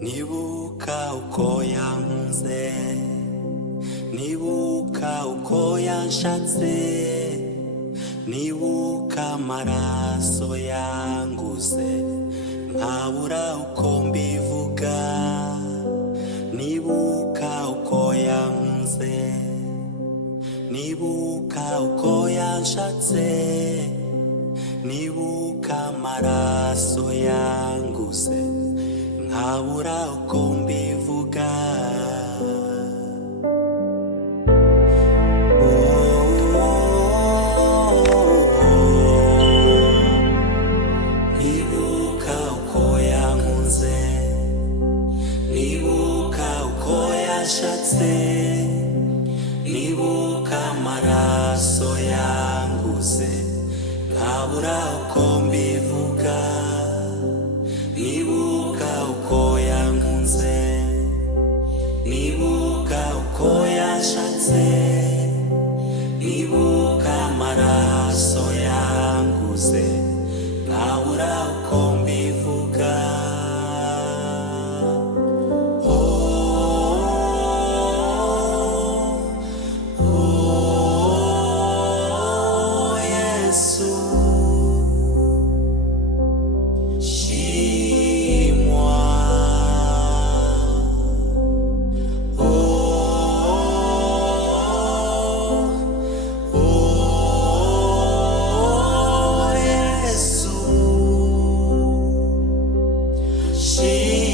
Nibuka uko yankunze, nibuka uko yanshatse, nibuka amaraso yanguze, nkabura uko mbivuga. Nibuka uko yankunze, nibuka uko yanshatse, nibuka amaraso yanguze, nkabura uko mbivuga. Nibuka uko yankunze, nibuka uko yanshatse, nibuka amaraso yanguze, nkabura uko mbivuga. Nibuka uko yankunze, nibuka uko yanshatse, nibuka amaraso yanguze, nkabura uko mbivuga. Yesu she